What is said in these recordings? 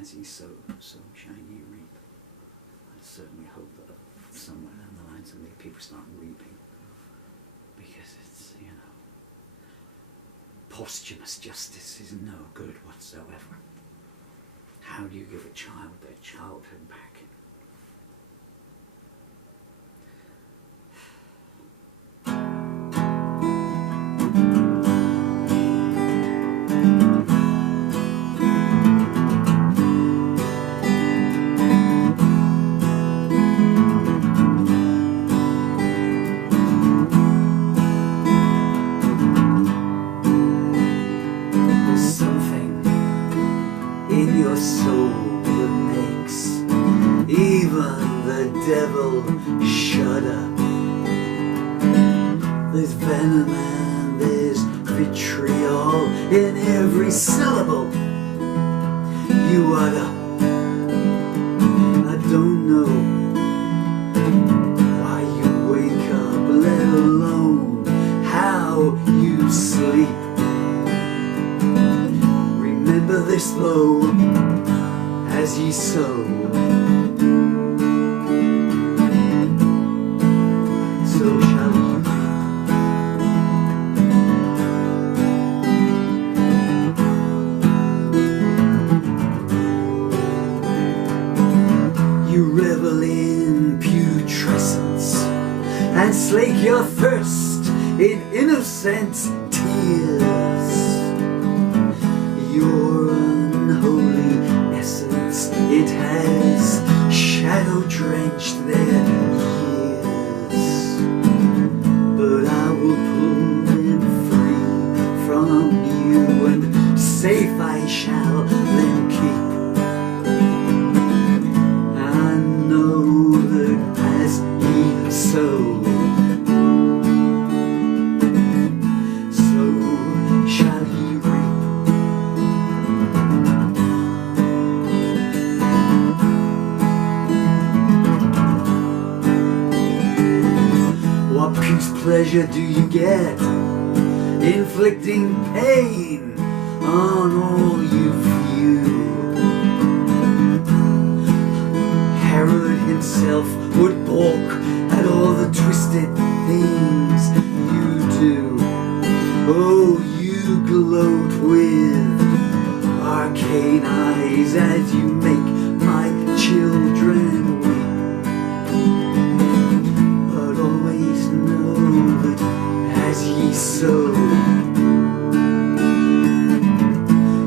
as ye sow, so shall ye reap. I certainly hope that somewhere down the line some people start reaping, because it's, you know, posthumous justice is no good whatsoever. How do you give a child their childhood back? In your soul that makes even the devil shudder. There's venom and there's vitriol in every syllable you utter. I don't know why you wake up, let alone how you sleep. Remember this though, as ye sow, so shall ye reap. You revel in putrescence and slake your thirst in innocent tears. Your unholy essence, it has shadow-drenched their years. But I will pull them free from you, and safe I shall them keep. I know that as ye sow, what peace pleasure do you get inflicting pain on all you view? Herod himself would balk at all the twisted things you do. Oh, you gloat with arcane eyes as you make my children weep. So,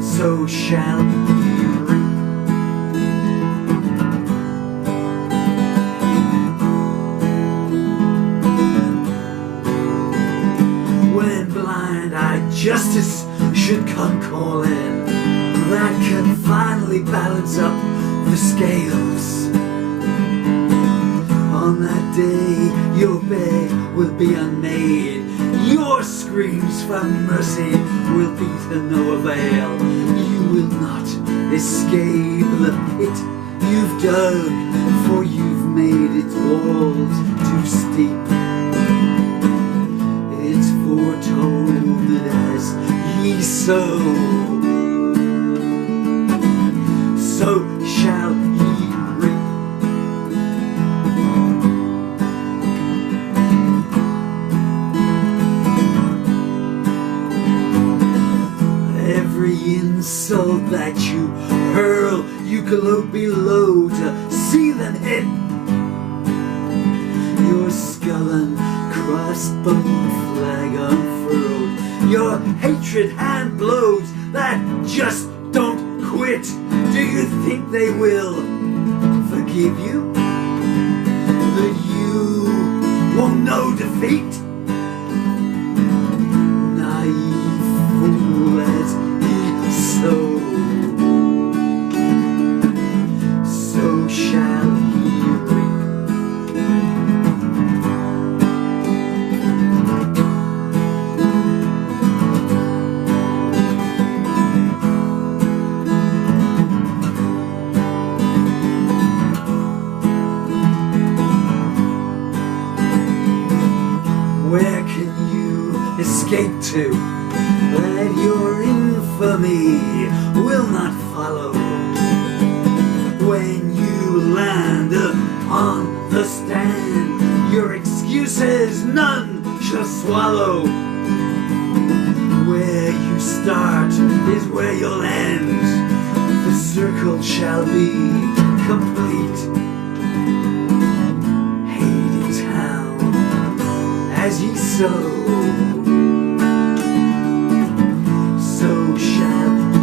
so shall ye reap. When blind-eyed justice should come calling, that can finally balance up the scales. On that day your bed will be unmade, your screams for mercy will be to no avail. You will not escape the pit you've dug, for you've made its walls too steep. It's foretold that as ye sow, so shall ye reap. Every insult that you hurl, you gloat below to see them hit. Your skull and crossbone flag unfurled, your hatred hand blows that just don't quit. Do you think they will forgive you? That you won't know defeat? So shall ye reap. Where can you escape to that your infamy will not follow? swallow. Where you start is where you'll end. The circle shall be complete. Hades hound, as ye sow, so shall ye.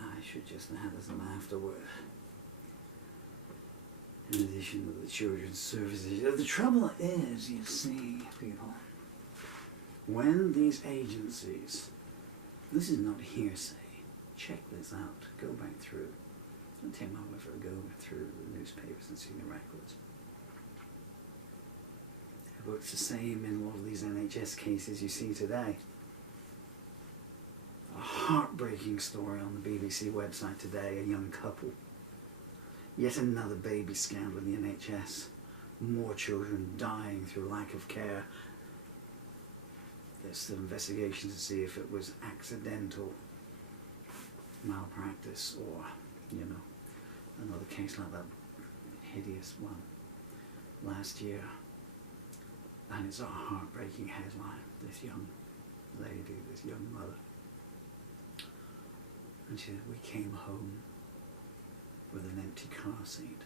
I should just add as an afterword, in addition to the children's services. The trouble is, you see, people, when these agencies, this is not hearsay, check this out, go back through, don't take my word for it, go through the newspapers and see the records. But it's the same in a lot of these NHS cases you see today. A heartbreaking story on the BBC website today, a young couple. Yet another baby scandal in the NHS. More children dying through lack of care. There's still investigations to see if it was accidental malpractice or, you know, another case like that hideous one last year. And it's a heartbreaking headline. This young lady, this young mother. And she said, we came home with an empty car seat,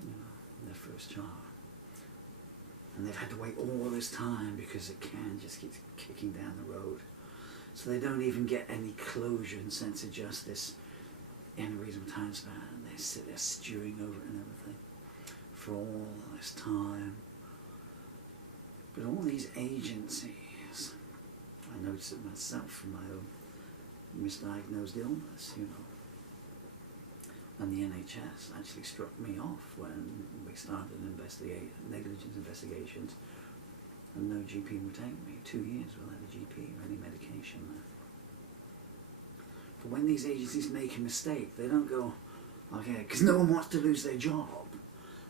you know, their first child. And they've had to wait all this time because the can just keeps kicking down the road. So they don't even get any closure and sense of justice in a reasonable time span. And they sit there stewing over it and everything for all this time. But all these agencies, I noticed it myself from my own misdiagnosed illness, you know. And the NHS actually struck me off when we started negligence investigations, and no GP would take me. 2 years without a GP or any medication there. But when these agencies make a mistake, they don't go, okay, because no one wants to lose their job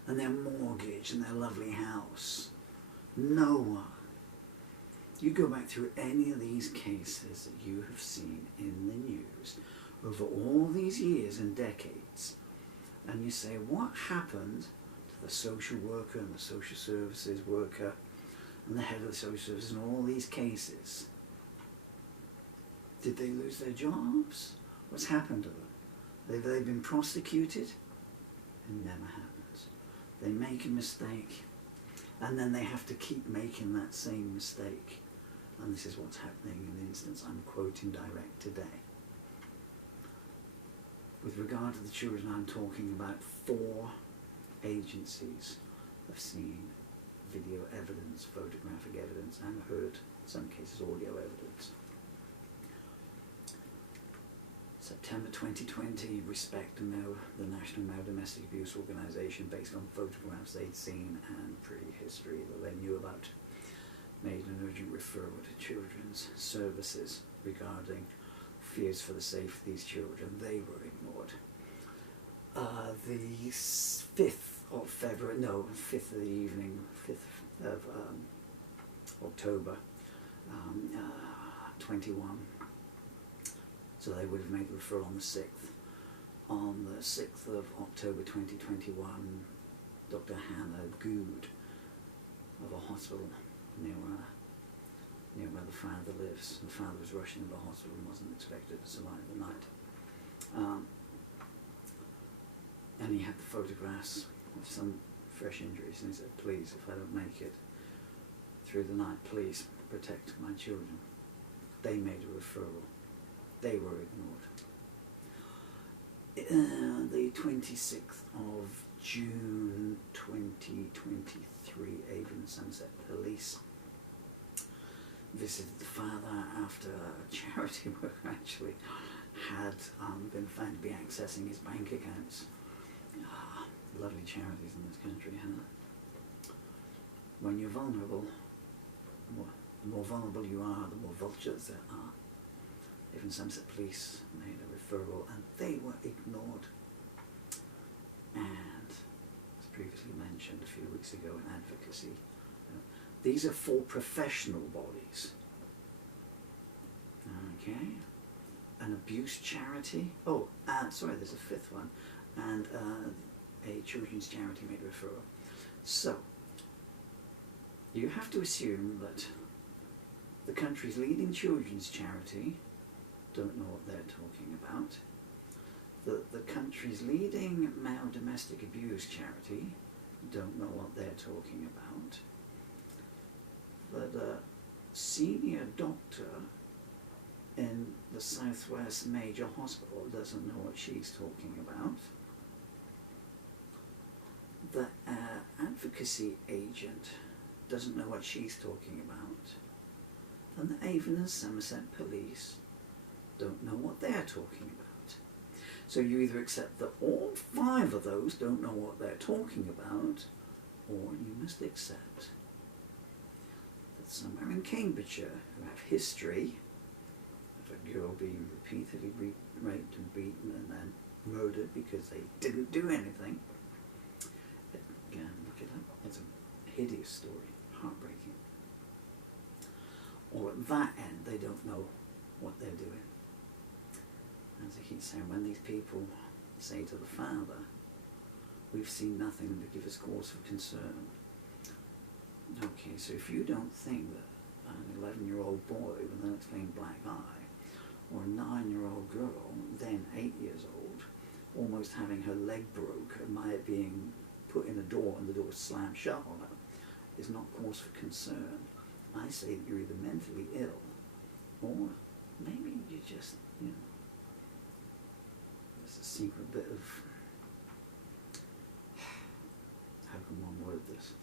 and their mortgage and their lovely house. No one. You go back through any of these cases that you have seen in the news over all these years and decades, and you say, what happened to the social worker and the social services worker and the head of the social services in all these cases? Did they lose their jobs? What's happened to them? Have they been prosecuted? It never happens. They make a mistake, and then they have to keep making that same mistake. And this is what's happening in the instance I'm quoting direct today. With regard to the children, I'm talking about 4 agencies have seen video evidence, photographic evidence, and heard, in some cases, audio evidence. September 2020, Respect Male, the National Male Domestic Abuse Organisation, based on photographs they'd seen and prehistory that they knew about, made an urgent referral to children's services regarding fears for the safety of these children. They were ignored. The 5th of February, no, 5th of the evening, 5th of October 21. So they would have made the referral on the 6th. On the 6th of October 2021, Dr. Hannah Good of a hospital near where the father lives. The father was rushing into the hospital and wasn't expected to survive the night. And he had the photographs of some fresh injuries, and he said, please, if I don't make it through the night, please protect my children. They made a referral. They were ignored. the 26th of June 2023, Avon and Somerset Police visited the father after a charity worker actually had been found to be accessing his bank accounts. Lovely charities in this country, huh? When you're vulnerable, the more vulnerable you are, the more vultures there are. Even Somerset Police made a referral and they were ignored. And, as previously mentioned a few weeks ago in advocacy, these are for professional bodies. Okay. An abuse charity. Oh, sorry, there's a fifth one. And a children's charity made a referral. So, you have to assume that the country's leading children's charity don't know what they're talking about. That the country's leading male domestic abuse charity don't know what they're talking about. That a senior doctor in the Southwest Major Hospital doesn't know what she's talking about. The advocacy agent doesn't know what she's talking about. And the Avon and Somerset Police don't know what they're talking about. So you either accept that all five of those don't know what they're talking about, or you must accept that somewhere in Cambridgeshire, who have history of a girl being repeatedly raped and beaten and then murdered because they didn't do anything. Again, look it up. It's a hideous story, heartbreaking. Or at that end, they don't know what they're doing. As I keep saying, when these people say to the father, we've seen nothing to give us cause for concern. Okay, so if you don't think that an 11-year-old boy with an unexplained black eye, or a 9-year-old girl, then 8 years old, almost having her leg broke and it being put in a door and the door slammed shut on her, is not cause for concern, I say that you're either mentally ill, or maybe you just, there's a secret bit of, how can one word this?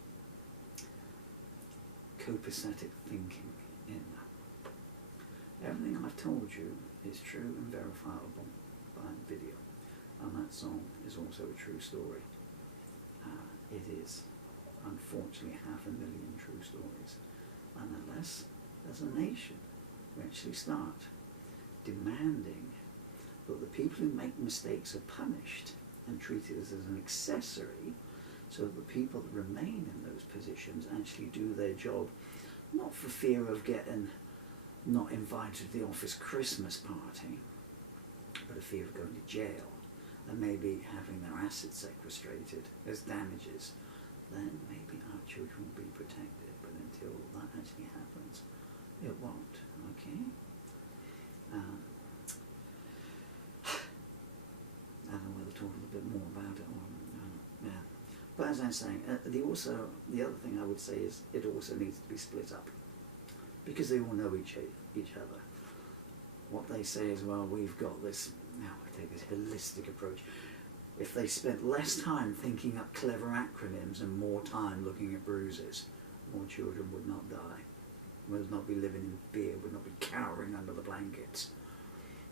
Copacetic thinking in that. Everything I've told you is true and verifiable by video, and that song is also a true story. It is, unfortunately, 500,000 true stories, and unless as a nation we actually start demanding that the people who make mistakes are punished and treated as an accessory, so that the people that remain in those positions actually do their job, not for fear of getting not invited to the office Christmas party, but a fear of going to jail and maybe having their assets sequestrated as damages, then maybe our children will be protected. But until that actually happens, it won't. Okay? I don't know whether to talk a little bit more about it or yeah. But as I'm saying, the other thing I would say is it also needs to be split up, because they all know each other. What they say is, well, we've got this, now I take this holistic approach. If they spent less time thinking up clever acronyms and more time looking at bruises, more children would not die, would not be living in fear, would not be cowering under the blankets,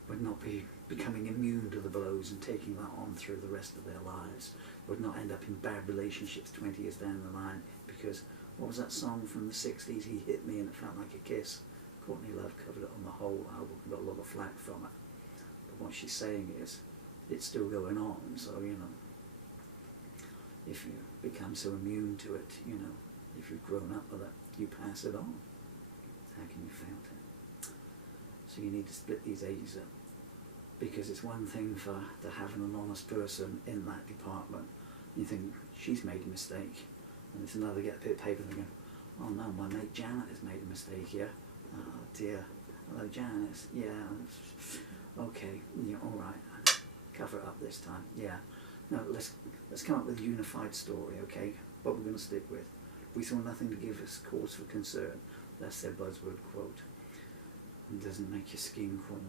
would not be becoming immune to the blows and taking that on through the rest of their lives, would not end up in bad relationships 20 years down the line because, what was that song from the 60s, He Hit Me and It Felt Like a Kiss? Courtney Love covered it on the whole album and got a lot of flack from it. But what she's saying is, it's still going on, so, if you become so immune to it, if you've grown up with it, you pass it on. How can you fail to? So you need to split these ages up, because it's one thing to have an honest person in that department. You think, she's made a mistake, and it's another get a bit of paper and go, oh no, my mate Janet has made a mistake here. Oh dear, hello Janice, yeah, okay, yeah, alright, cover it up this time, yeah. No, let's come up with a unified story, okay, what we're going to stick with. We saw nothing to give us cause for concern. That's their buzzword quote. It doesn't make your skin crawl.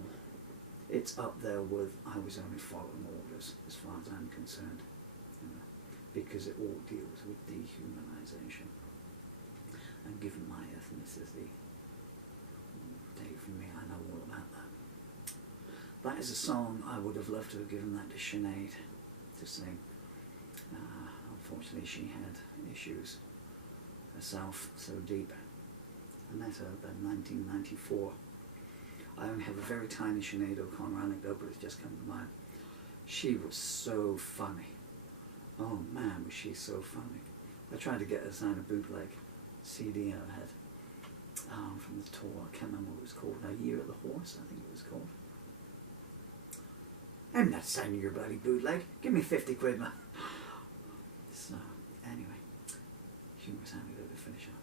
it's up there with I was only following orders as far as I'm concerned, you know, because it all deals with dehumanization. And given my ethnicity, take it from me, I know all about that. That is a song I would have loved to have given that to Sinead to sing. Unfortunately, she had issues herself so deep. I met her in 1994. I only have a very tiny Sinead O'Connor anecdote, but it's just come to mind. She was so funny. Oh man, was she so funny. I tried to get her to sign a bootleg CD I had from the tour. I can't remember what it was called. A Year at the Horse, I think it was called. I'm not signing your bloody bootleg. Give me 50 quid, man. So, anyway, humorous anecdote to finish on.